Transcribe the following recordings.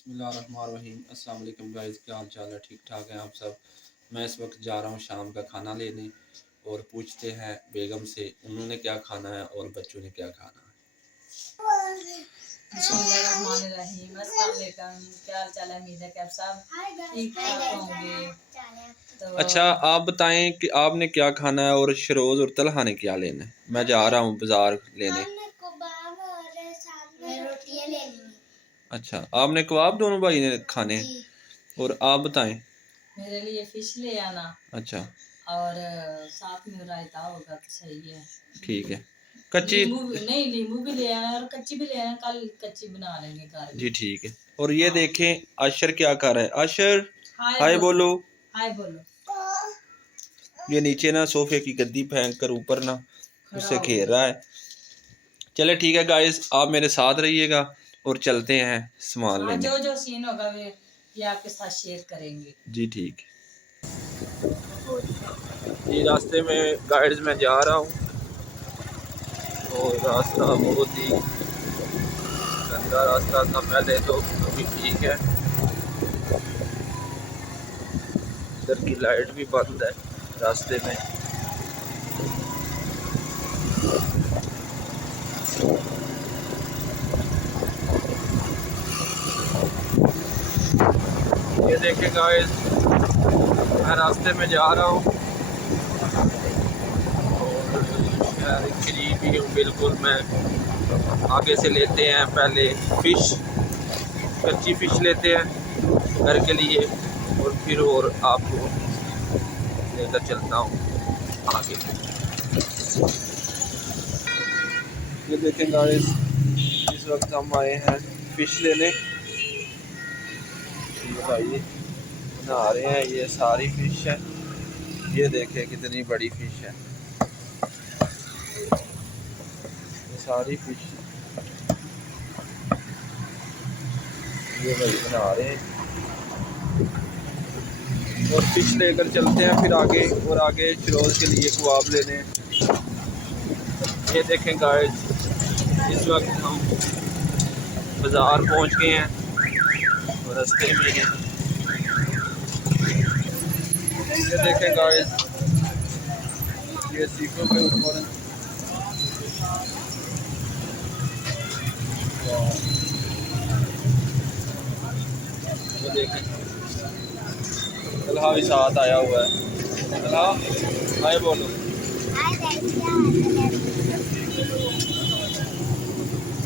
बिस्मिल्लाहिर्रहमानिर्रहीम। अस्सलाम वालेकुम गाइस, क्या हाल चाल है? ठीक ठाक हैं आप सब? मैं इस वक्त जा रहा हूँ शाम का खाना लेने और पूछते हैं बेगम से उन्होंने क्या खाना है और बच्चों ने क्या खाना है। बिस्मिल्लाहिर्रहमानिर्रहीम। अस्सलाम वालेकुम। क्या हाल चाल है? उम्मीद है कि आप सब ठीक ठाक होंगे। तो अच्छा, आप बताएं कि आपने क्या खाना है और शरोज और तलहा ने क्या लेना है। मैं जा रहा हूँ बाजार लेने। अच्छा, आपने कबाब दोनों भाई ने खाने हैं और आप बताएं। मेरे लिए फिश ले आना। अच्छा, और साथ में रायता होगा तो सही है। ठीक है। कच्ची नहीं, नींबू भी ले आना और कच्ची भी ले आना, कल कच्ची बना लेंगे घर जी, ठीक है। और ये देखें अशर क्या कर रहा है। अशर हाय बोलो। हाय बोलो। ये नीचे ना सोफे की गद्दी फेंक कर ऊपर ना उससे घेर रहा है। चले ठीक है गाइस, आप मेरे साथ रहिएगा और चलते हैं सामान लेने। जो जो सीन होगा ये आपके साथ शेयर करेंगे। जी ठीक है। ये रास्ते में गाइड्स में जा रहा हूँ और रास्ता बहुत ही गंदा रास्ता था पहले, तो अभी ठीक है। इधर की लाइट भी बंद है रास्ते में। ये देखें गाइस, मैं रास्ते में जा रहा हूँ और शहर करीब ही हूँ बिल्कुल। मैं आगे से लेते हैं पहले फ़िश, कच्ची फ़िश लेते हैं घर के लिए और फिर और आपको लेकर चलता हूँ आगे। ये देखें गाइस, इस वक्त हम आए हैं फ़िश लेने। बताइए बना रहे हैं, ये सारी फ़िश है। ये देखें कितनी बड़ी फ़िश है, ये सारी फ़िश ये भाई बना रहे हैं। और फ़िश लेकर चलते हैं फिर आगे, और आगे फिरोज़ के लिए कबाब लेने हैं। ये देखें गाइस, इस वक्त हम बाज़ार पहुंच गए हैं और रास्ते में हैं। ये देखें गाइस, ये सीटों के ऊपर ये देखें तलहा भी साथ आया हुआ है। तलहा हाय बोलो।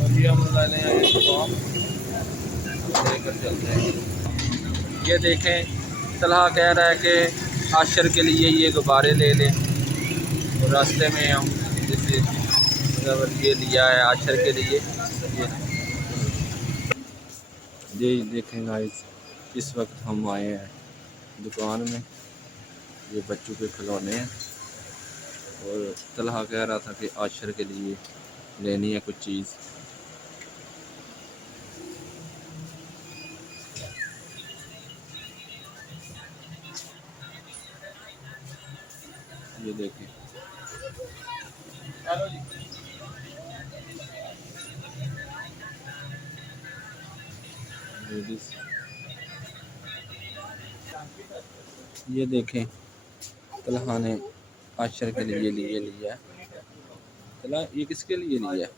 और ये हम लाने आए हैं कबाब, लेकर चलते हैं। ये देखें तलहा कह रहा है कि आशर के लिए ये गुब्बारे ले लें और रास्ते में हम जैसे ये लिया है आशर के लिए। ये देखें गाइस, इस वक्त हम आए हैं दुकान में। ये बच्चों के खिलौने हैं और तलहा कह रहा था कि आशर के लिए लेनी है कुछ चीज़। ये देखें लेडीज, ये देखें तलहा ने आशर के लिए लिया है। तलहा ये किसके लिए लिया है?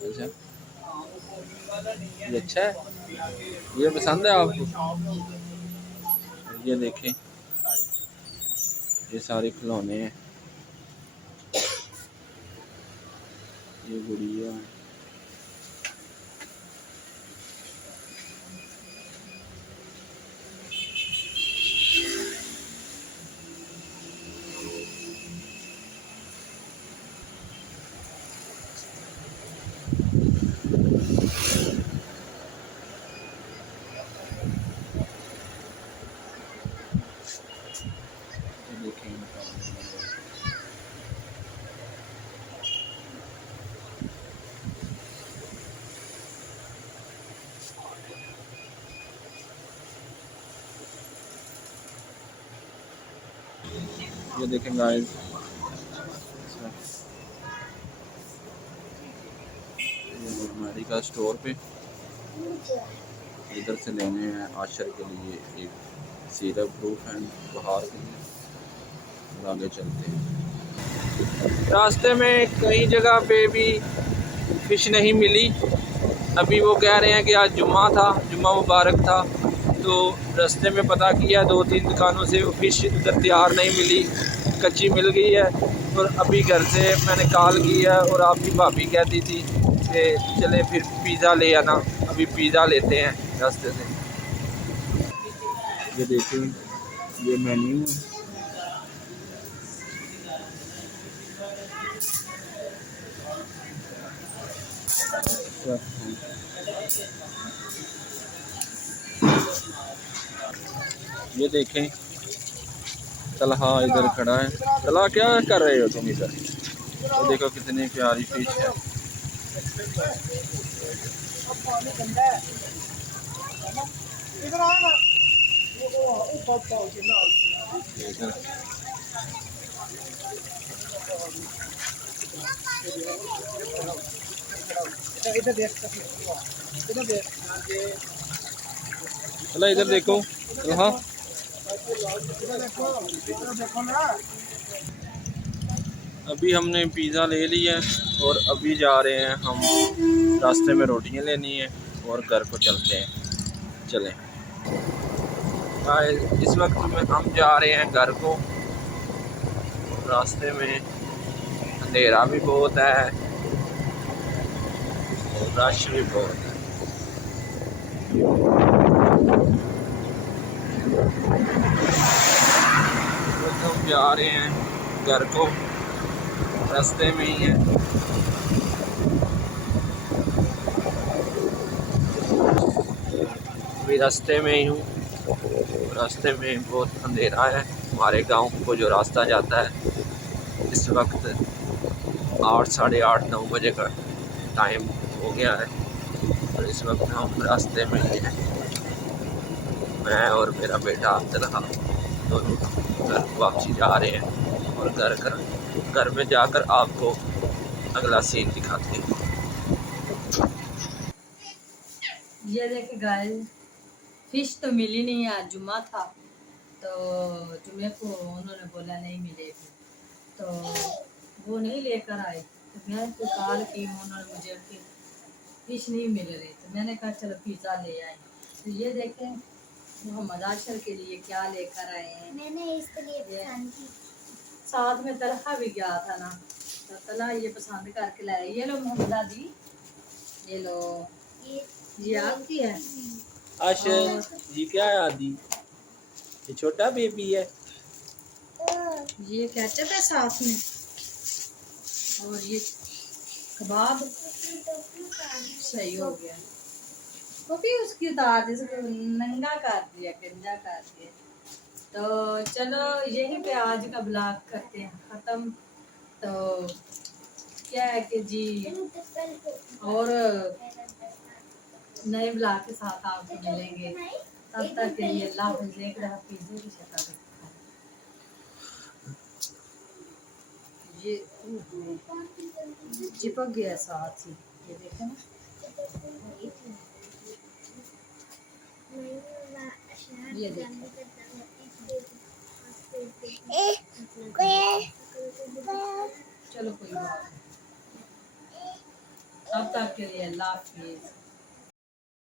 अच्छा, ये अच्छा है, ये पसंद है आपको? ये देखें ये सारे खिलौने हैं, ये गुड़िया है। ये देखें गाइस, ये मेडिकल स्टोर पे इधर से लेने हैं आशर के लिए एक सिरप प्रूफ एंड बाहर के लिए, और आगे चलते हैं। रास्ते में कई जगह पे भी फ़िश नहीं मिली। अभी वो कह रहे हैं कि आज जुम्मा था, जुम्मा मुबारक था, तो रास्ते में पता किया 2-3 दुकानों से वो फ़िश उधर तैयार नहीं मिली, कच्ची मिल गई है। और अभी घर से मैंने कॉल की है और आपकी भाभी कहती थी कि चले फिर पिज़्ज़ा ले आना, अभी पिज़्ज़ा लेते हैं रास्ते से। ये देखिए ये मेन्यू है। ये देखें तलहा इधर खड़ा है। तलहा क्या कर रहे हो तुम इधर? तो देखो कितनी प्यारी फिश है। चला इधर देखो तलहा। अभी हमने पिज़्ज़ा ले लिया और अभी जा रहे हैं हम, रास्ते में रोटियां लेनी है और घर को चलते हैं। चलें इस वक्त में हम जा रहे हैं घर को। रास्ते में अंधेरा भी बहुत है और रश भी बहुत है। तो हम जा रहे हैं घर को, रास्ते में ही है। अभी रास्ते में ही हूँ। रास्ते में बहुत अंधेरा है। हमारे गांव को जो रास्ता जाता है इस वक्त 8, साढ़े 8, 9 बजे का टाइम हो गया है और इस वक्त हम रास्ते में ही हैं। मैं और मेरा बेटा तलहा दोनों घर वापसी जा रहे हैं और घर में जाकर आपको अगला सीन दिखाते हैं। ये देखिए गाइस, फिश तो मिली नहीं, आज जुम्मा था तो जुम्मे को उन्होंने बोला नहीं मिलेगी, तो वो नहीं लेकर आए। तो मैं तो कॉल की, उन्होंने मुझे कि फिश नहीं मिल रही, तो मैंने कहा चलो पिज़्ज़ा ले आए। तो ये देखें मोहम्मद आशर के लिए क्या लेकर आए हैं। मैंने इसके लिए साथ में तलहा भी गया था ना, तो तलहा ये पसंद करके लाया। ये लो मोहम्मद दी, ये लो, ये आपकी है। आशर जी क्या है? आदि ये छोटा बेबी है। ये केचप है साथ में, और ये कबाब सही हो गया। वो भी उसकी उतार दी, नंगा कर दिया, गंजा कर दिया। तो चलो यहीं पे आज का ब्लॉग करते हैं ख़त्म। तो क्या है कि जी, और नए ब्लॉग के साथ आपको मिलेंगे। तब तक के लिए अल्लाह हाफ़िज़। देख रहा पिज़्ज़े की शक्ल ये चिपक गया साथ ही, ये देखें ना। ये देखिए